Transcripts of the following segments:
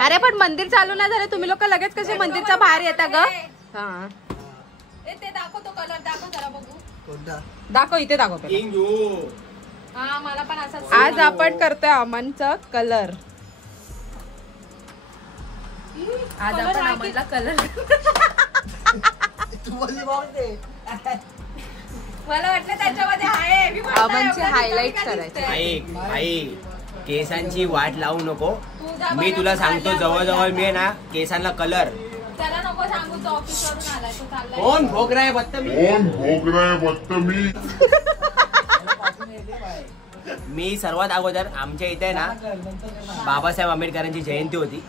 अरे पण मंदिर चालू नाही झालं, तुम्ही लोक लगेच कसे मंदिरच्या बाहेर येता ग? हा ते दाखवतो कलर, दाखव जरा बघू. दाखव, इथे दाखवतो. हा मला पण असं. आज आपण करतोय अमनचा कलर. आज आपण अमनला कलर मला वाटलं त्याच्यामध्ये आहे. अमनचे हायलाइट करायचे. केसांची वाट लावू नको. मी तुला सांगतो, जवळजवळ मी ना केसांना कलर. त्याला नको सांगू, तो ऑफिस वरून आलाय, तो चाललाय. कोण भोग रहा है बदतमीज? मी सर्वात अगोदर आमच्या इथे ना बाबासाहेब आंबेडकरांची जयंती होती.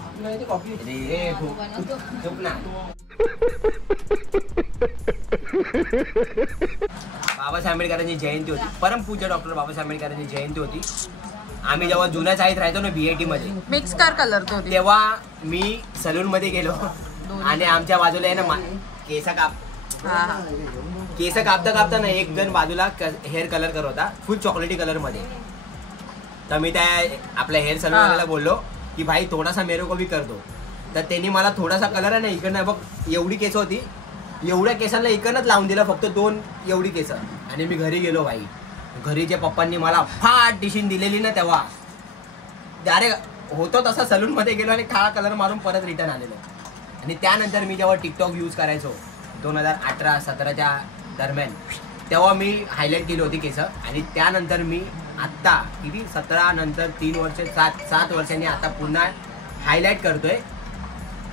बाबासाहेब आंबेडकरांची जयंती होती, परमपूज्य डॉक्टर बाबासाहेब आंबेडकरांची जयंती होती. आम्ही जेव्हा जुन्या चाळीत राहतो ना BIT मध्ये, मिक्स कर कलर तो, तेव्हा मी सलून मध्ये गेलो आणि आमच्या बाजूला आहे ना केस कापता कापता ना एक जण बाजूला हेअर कलर करत होता, फुल चॉकलेटी कलर मध्ये. तर मी त्या आपल्या हेअर सलून वाल्याला बोललो की भाई थोडासा मेरे को भी कर दो. तर त्यांनी मला थोडासा कलर आहे ना इकडनं बघ, एवढी केस होती, एवढ्या केसांना इकडनंच लावून दिलं, फक्त 2 एवढी केस. आणि मी घरी गेलो भाई. घरीच्या पप्पांनी मला फाट डिशिन दिलेली ना, तेव्हा डायरेक्ट होतो तसा सलून मध्ये गेलो आणि काळा कलर मारून परत रिटर्न आलेलो. आणि त्यानंतर मी जेव्हा टिकटॉक यूज करायचो 2018-17च्या दरम्यान, तेव्हा मी हायलाइट केली होती केस. आणि त्यानंतर मी आत्ता किती 17 नंतर 3 वर्ष 7 वर्षांनी आता पुन्हा हायलाइट करतोय.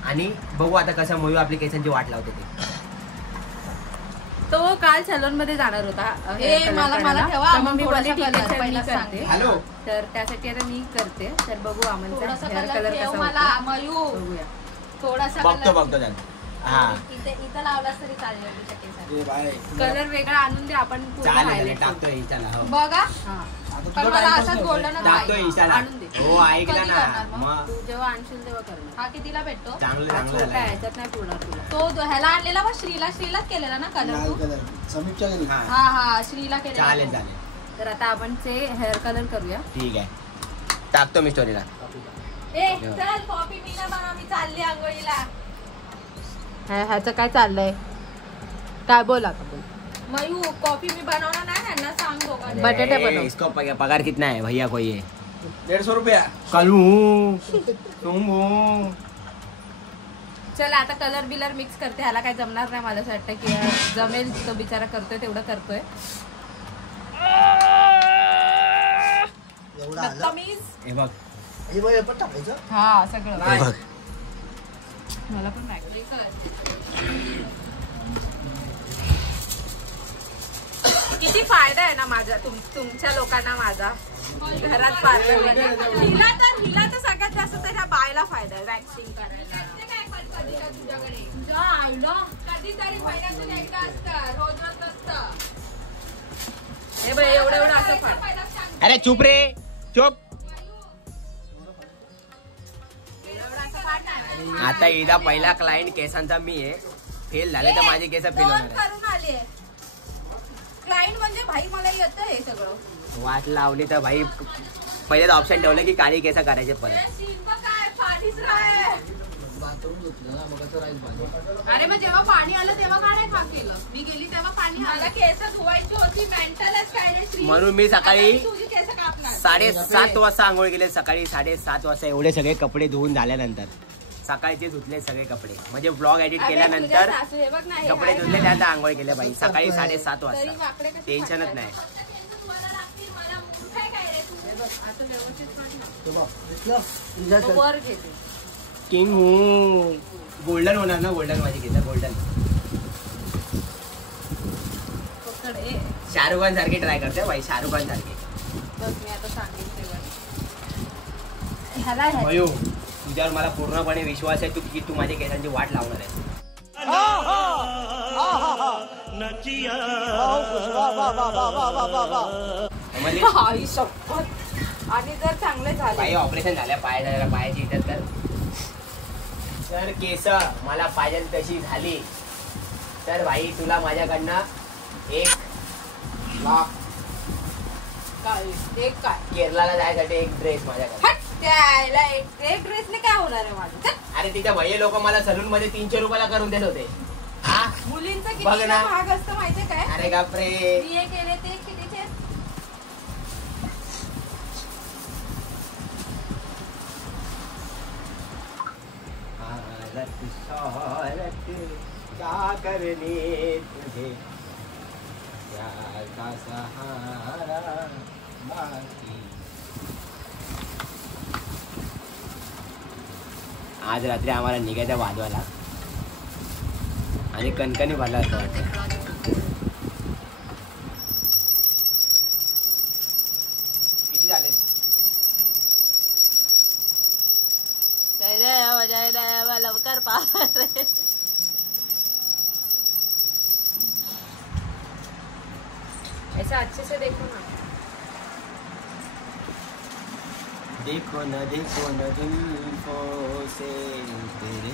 आणि बघू आता कसं मयू आपली केसांची वाट लावते ते. तो काल सलून मध्ये जाणार होता. मला ठेवा, मी बोलली ठीक आहे पहिला मी करते. हॅलो, तर त्यासाठी आता मी करते. तर बघू अमनचा हेअर कलर कसा मला होतो. मयू बघूया. थोडासा बघतो त्यांना. हा इथं लावलास तरी चालेल. कलर वेगळा आणून दे, आपण पूर्ण हायलाइट टाकतोय इंस्टाला. बघा, हा पण मला असंच गोल्डन टाकतोय इंस्टाला. आणून दे. हो ऐकलं ना, मग तू जेव्हा आणशील तेव्हा करणार. हा कितीला भेटतो? चांगलं छोटा झालं. आहे, याच्यात नाही पुरणार तुला. तो ह्याला आणलेला व श्रीलाच केलेला ना कलर तू? हा श्रीला केलेला. चालेल. तर आता आपण ते हेअर कलर करूया. ठीक आहे, टाकतो मी स्टोरीला. चल कॉफी मी ना बनव, मी चालली आंघोळीला. ह्याचं काय चाललंय, काय बोल आता बोल. मयू कॉफी मी बनवणार नाही, त्यांना सांग दोघांना. बटाटे बनव. इसको पगार कितना है भैया को? ये 150 रुपया. कलू चला आता कलर बिलर मिक्स करते. ह्याला काय जमणार नाही, मला असं वाटतं की जमेल, तो बिचारा करतोय तेवढं करतोय. हे बघ, हा सगळं हे बघ. मला पण नाही. किती फायदा आहे ना माझा, तुमच्या लोकांना माझा घरात पार्लर. हिला तर सगळ्यात जास्त त्याच्या बायला फायदा आहे वॅक्सिंग करायला. कधीतरी महिन्यातून एकदा असतं, रोज नसतं. हे बघ एवढं असं फायदा. अरे चुप रे, चुप. आता इदा पहिला क्लायंट केसांचा मी आहे. फेल झाले तर माझे केस फेल होणार आहे. करून आले क्लायंट म्हणजे भाई मला येतं हे सगळं. वाट लावली तर भाई पहिलेच ऑप्शन ठेवलं की काळी केस करायचे परत. अरे मग जेव्हा पाणी आलं तेव्हा काय खा केलं? मी गेली तेव्हा पाणी मला केस धुवायची होती, मेंटलच काय रे. म्हणून मी सकाळी तुझी केस कापणार. 7:30 वाजता आंघोळ केले. सकाळी 7:30 वाजता एवढे सगळे कपडे धुवून झाल्यानंतर सकाळचे धुतले सगळे कपडे. म्हणजे ब्लॉग एडिट केल्यानंतर कपडे धुतले, त्यानंतर आंघोळ केले बाई. सकाळी 7:30 वाजता. टेन्शनच नाही. वर घेते. किंग हूं. गोल्डन होणार ना, गोल्डन माझी केस गोल्डन. शाहरुख खान सारखे ट्राय करते बाई, शाहरुख खान सारखे. मी आता सांगितलं मयू, तुझ्यावर मला पूर्णपणे विश्वास आहे की तू माझ्या केसांची वाट लावणार आहे. आणि जर चांगले झाले, पाय ऑपरेशन झाल्या, पायाची इथं तर केस मला पाहिजे तशी झाली तर भाई तुला माझ्याकडनं 1 लाख. काय एक काय केरळला जायसाठी एक ड्रेस माझ्याकडे. त्याला एक ड्रेसने काय होणार. होणार आहे माझं. अरे तिथे भैया लोक मला सलून मध्ये 300 रुपयाला करून देत होते. हा मुलींचं किती बघ ना. महाग असतं माहितीये काय? अरे बापरे. मी हे केले ते कितीचे? क्या करने तुझे प्यार का सहारा बाकी. आज रात्री आम्हाला निघायचं वादवाला आणि कणकणी भरला असं वाटतं. किती झाले? लवकर पाहा. ऐसा अच्छे से देखो ना. देखो न जुल्फों से तेरे.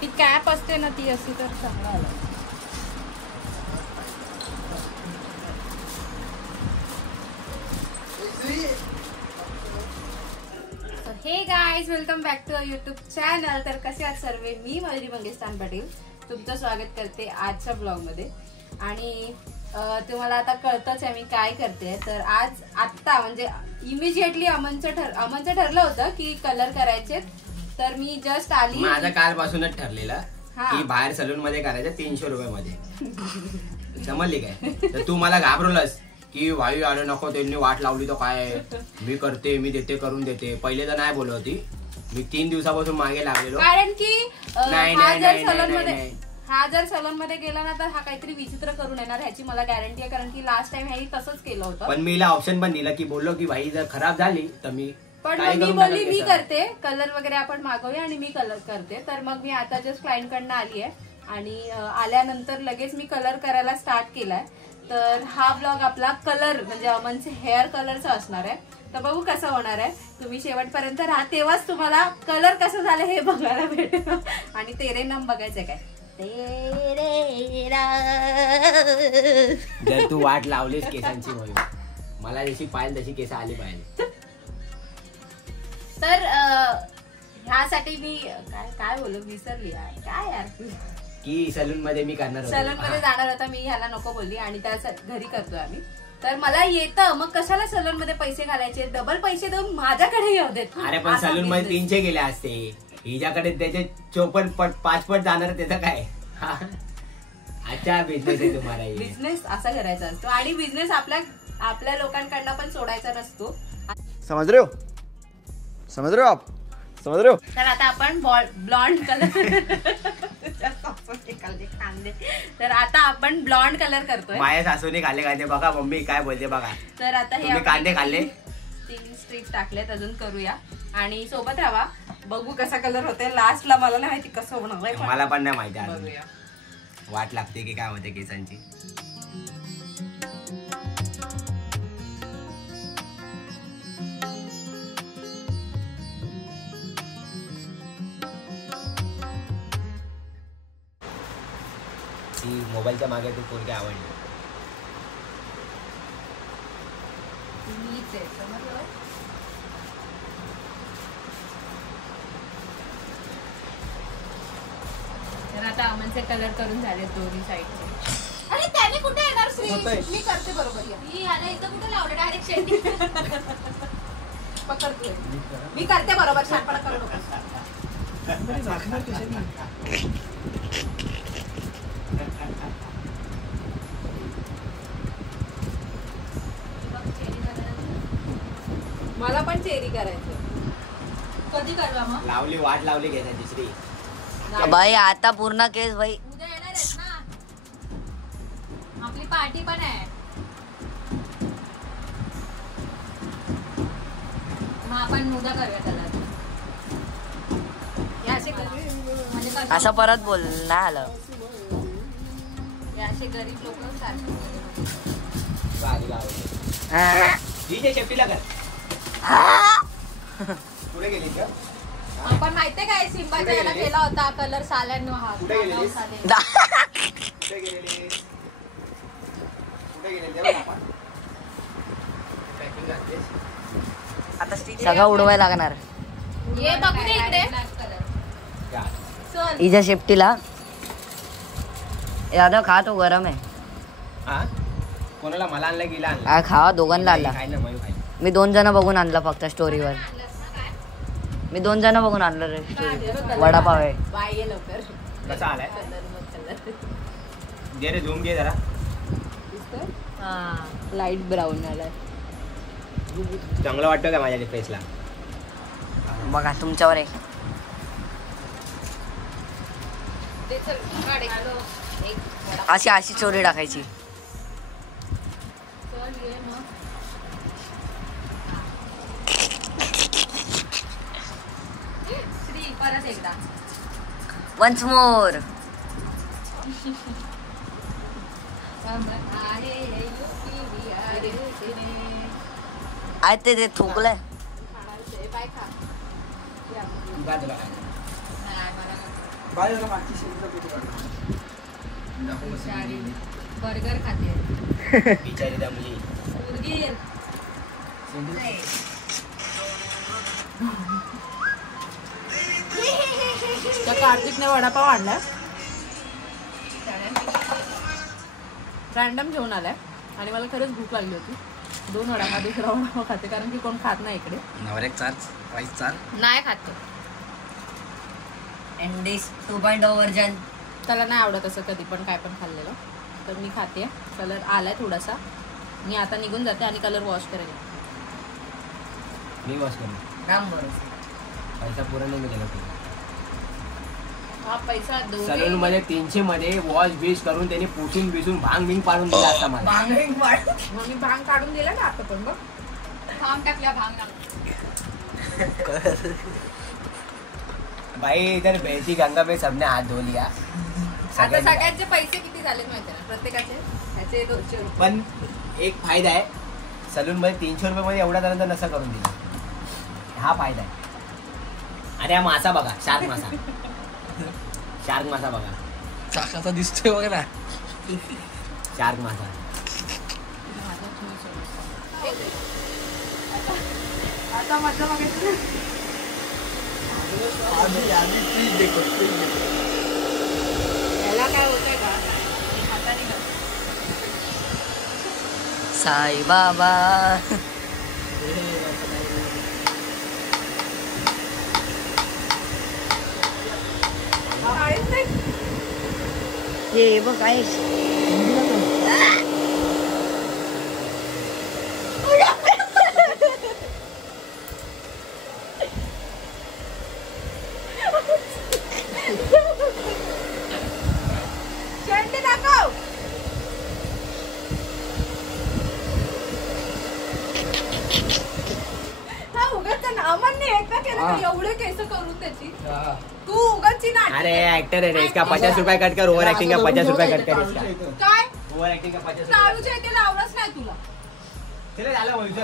ती कॅप असते ना ती अशी तर चांगला आला. Hey guys welcome back to YouTube channel. तर कसे आहात सर्व? मी मयुरी मंगेशतान पाटील तुमचं स्वागत करते आजच्या ब्लॉग मध्ये. आणि तुम्हाला आता कळतंच आहे मी काय करते. तर आज आत्ता म्हणजे इमिजिएटली अमनचं ठरलं होतं की कलर करायचे. तर मी जस्ट आली. माझं कालपासूनच ठरलेलं हा. की बाहेर सलून मध्ये करायचं 300 रुपयामध्ये. समजली काय? तर तू मला घाबरवलंस की वायू आलं नको, त्यांनी वाट लावली तर काय मी करते, मी देते, करून देते. पहिले तर नाही बोलत होती. मी 3 दिवसापासून मागे लागलेलो. कारण की नाही, हा नाही, जर नाही, सलून नाही, मध्ये नाही. हा जर सलून मध्ये गेला ना तर हा काहीतरी विचित्र करून येणार ह्याची मला गॅरंटी आहे. कारण की लास्ट टाइम ह्याही तसंच केलं होतं. पण मी हिला ऑप्शन पण दिला की बोललो की भाई जर खराब झाली तर मी पण काय मग मी करून बोलली टाकेल मी केसाला. करते कलर वगैरे आपण मागवूया आणि मी कलर करते. तर मग मी आता जस्ट क्लायंट कडनं आली आहे आणि आल्यानंतर लगेच मी कलर करायला स्टार्ट केलाय. तर हा ब्लॉग आपला कलर म्हणजे अमनचे हेअर कलरचा असणार आहे. तर बघू कसं होणार आहे. तुम्ही शेवटपर्यंत राहा तेव्हाच तुम्हाला कलर कसं झालं हे बघायला भेटेल. आणि तेरे नाम बघायचंय काय? जर तू वाट लावलीस केसांची म्हणून मला जशी पाहिजे तशी केस आली पाहिजे. तर ह्यासाठी मी काय बोलू विसरली यार. काय यार की सलून मध्ये मी करणार होतो. सलून मध्ये जाणार होता मी. ह्याला नको बोलली आणि त्या घरी करतोय आम्ही. तर मला येतं मग कशाला सलून मध्ये पैसे घालायचे. डबल पैसे देऊन माझ्याकडे येऊ देत. अरे पण सलून मध्ये 300 गेले असते. हिच्याकडे त्याचे 54 पट 5 पट जाणार. त्याचं काय? अच्छा बिझनेस आहे तुम्हाला. बिझनेस असा करायचा असतो आणि बिझनेस आपल्या लोकांकडनं पण सोडायचा नसतो. समझ रहे हो आप? समझ रहे हो? तर आता आपण ब्लॉन्ड कलर तर आता आपण ब्लॉन्ड कलर करतोय. माझ्या सासूने खाल्ले कांदे बघा. मम्मी काय बोलते बघा. तर आता हे कांदे खाल्ले 3 स्ट्रीप टाकलेत. अजून करूया आणि सोबत राहा. बघू कसा कलर होते. लास्टला मला नाही माहिती कसं होणार. मला पण नाही माहिती. बघूया वाट लागते की काय होते केसांची. मोबाईलच्या मागे तू पोरगी आवडली. मीच आहे समजलं. तर आता अमनचे कलर करून झाले दोन्ही साईडचे. अरे त्याने कुठे येणार श्री? मी करते बरोबर. मी आला इथं कुठे लावलं डायरेक्ट शेंडी पकडतोय. मी करते बरोबर. शानपणा करू नका. मला पण चेरी करायचं. कधी करवा मग? लावली वाट लावली घ्यायची दुसरी. भाई आता पूर्ण केस भाई. उद्या येणार आहेत ना. आपली पार्टी पण आहे. मग आपण उद्या करूया त्याला. असं परत बोल नाही आलं. असे गरीब लोक शेफ्टीला कर. कुठे गेली का? आपण माहितीये काय सिंबाच्या याला केला होता कलर साल्यांनो. हा कुठे गेलेलीस? साले. कुठे गेलेली? आता सगळं उडवायला लागणार ये बघू दे इकडे. चल. हिच्या शेपटीला. यादव खा तो गरम आहे. हा कोणाला मला आणलं गेला आणलं हा खावा दोघांना आणला. खाय ना मयू खाय. मी 2 जण बघून आणलं फक्त स्टोरीवर. मी 2 जण बघून आणलं रे स्टोरी. वडापाव आहे. बाय ये लवकर. कसा आलाय कलर दे रे झूम घे जरा. लाईट ब्राऊन आलाय. चांगलं वाटतं का माझ्या फेसला. बघा तुमच्यावर आहे. ते चल, काढ एक. एक वडा. अशी चोरी टाकायची. चल, ये मग. श्री परत एकदा. Once more. आहे ते थुकलंय. बाय खा. बर्गर खाते. बिचारी त्या मुली. उर्गीर. त्या कार्तिकने वडापाव आणलाय. रॅन्डम घेऊन आलाय आणि मला खरंच भूक लागली होती. 2 वडापाव दुसरा वडापाव खाते कारण की कोण खात नाही इकडे. नाही खातो. And this 2.0 version. त्याला नाही आवडत असं कधी पण काय पण खाल्लेलं. तर मी खाते. कलर आलाय थोडासा. मी आता निघून जाते आणि कलर वॉश करेल. मी वॉश करेन. पैसा पुरा नाही मी दिला. हा पैसा सलून मध्ये 300 मध्ये वॉश बीश करून त्यांनी पुसून बिसून भांग बिंग पाडून दिला असता मला. मग मी भांग काढून दिला ना आता पण बघ. भांग टाकल्या भांग. भाई इधर बहती गंगा पे सबने हाथ धो लिया. आता सगळ्यांचे पैसे किती झाले माहिती ना प्रत्येकाचे. ह्याचे 200 रुपये. पण एक फायदा आहे सलून मध्ये 300 रुपये मध्ये एवढा जणांचा नसा करून दिला. हा फायदा आहे. आणि हा मासा बघा शार्क मासा. शार्क मासा बघा. चाकाचा दिसतोय बघा ना. शार्क मासा. आता मजा बघायची. याला काय होतंय का हाताने घाल. साई बाबा. हे बघ काय शेंडी दाखव. हा उगाच अमनने एकदा केलं का एवढे केस करून त्याची. तू उगाचची ना. अरे एक्टर है रे इसका 50 रुपये कट कर. ओवर एक्टिंग का 50 रुपये कट कर इसका. काय ओवर एक्टिंग का 50 रुपये. लाडूच्या इथे लावलंच नाही तुला. चले झालं वैजू.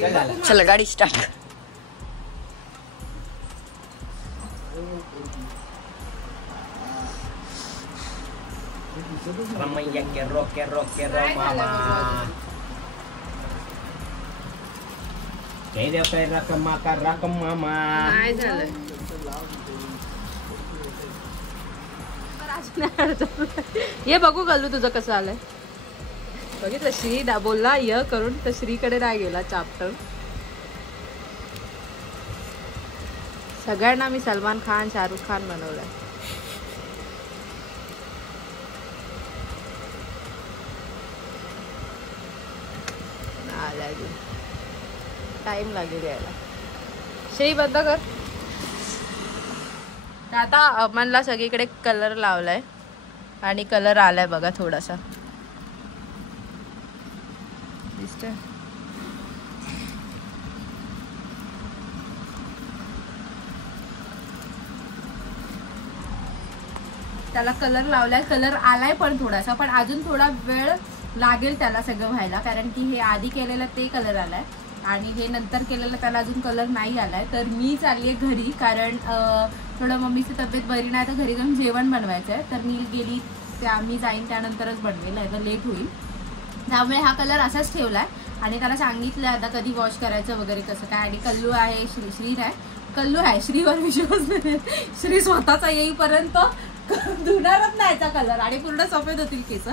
चल झालं. चल गाडी स्टार्ट. रमैया के रो मामा. तेरे पे रकमा का रकम मामा. नाही झालं. ये बघू गल्लू तुझं कसं आलंय. बघितलं श्री बोलला य करून तर श्रीकडे नाही गेला चॅप्टर. सगळ्यांना मी सलमान खान शाहरुख खान बनवलंय. टाइम लागेल यायला. श्री बंद कर. आता अमनला सगळीकडे कलर लावलाय आणि कलर आलाय बघा थोडासा. दिसतोय. त्याला कलर लावलाय. कलर आलाय पण थोडासा. पण अजून थोडा वेळ लागेल त्याला सगळं व्हायला कारण की हे आधी केलेलं ते कलर आलाय आणि हे नंतर केलेलं त्याला अजून कलर नाही आलाय. तर मी चालली आहे घरी कारण थोडं मम्मीची तब्येत बरी नाही तर घरी जाऊन जेवण बनवायचं आहे. तर मी गेली मी जाईन त्यानंतरच बनवेल नाही तर लेट होईल. त्यामुळे हा कलर असाच ठेवलाय आणि त्याला सांगितलं आता कधी वॉश करायचं वगैरे कसं काय. आणि कल्लू आहे, श्री आहे, कल्लू आहे, श्रीवर विश्वास नाही. श्री स्वतःचा येईपर्यंत धुणारच नाही याचा कलर आणि पूर्ण सफेद होतील केस.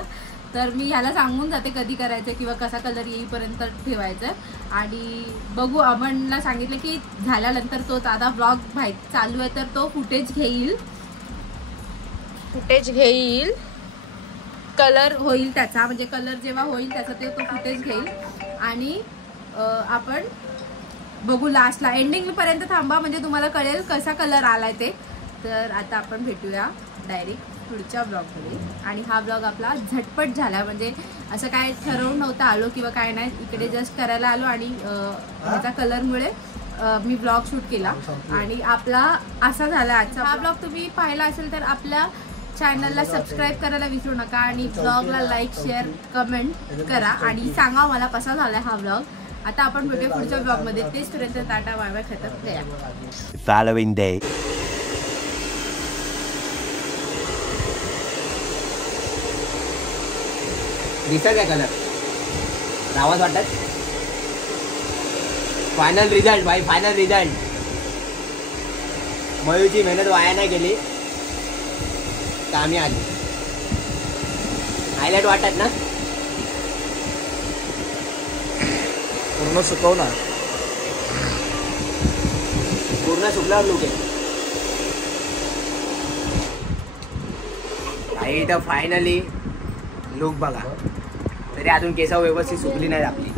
तर मी ह्याला सांगून जाते कधी करायचं किंवा कसा कलर येईपर्यंत ठेवायचं. आणि बघू, अमनला सांगितलं की झाल्यानंतर तो आता ब्लॉग चालू आहे तर तो फुटेज घेईल, कलर होईल त्याचा, म्हणजे कलर जेव्हा होईल त्याचा ते तो फुटेज घेईल आणि आपण बघू लास्टला एंडिंग पर्यंत थांबा म्हणजे तुम्हाला कळेल कसा कलर आलाय ते. तर आता आपण भेटूया डायरेक्ट पुढच्या ब्लॉगमध्ये. आणि हा ब्लॉग आपला झटपट झाला, म्हणजे असं काय ठरवून नव्हतं आलो किंवा काय नाही, इकडे जस्ट करायला आलो आणि ह्याचा कलरमुळे मी ब्लॉग शूट केला आणि आपला असा झाला आजचा हा ब्लॉग. तुम्ही पाहिला असेल तर आपल्या चॅनलला सबस्क्राईब करायला विसरू नका आणि ब्लॉगला लाईक, शेअर, कमेंट करा आणि सांगा मला कसा झाला हा ब्लॉग. आता आपण भेटूया पुढच्या ब्लॉगमध्ये. तेचपर्यंत टाटा, बाय बाय, खतम गया. Following day. दिसत काय कलर आवाज वाटत. फायनल रिझल्ट भाई, फायनल रिझल्ट. मयूची मेहनत वाया नाही गेली, कामी आली. हायलाइट वाटत ना, पूर्ण सुकवणार, पूर्ण सुकल्यावर लुक आहे. काही तर फायनली लुक बघा. तरी अजून केस व्यवस्थित सुकली नाही आपली.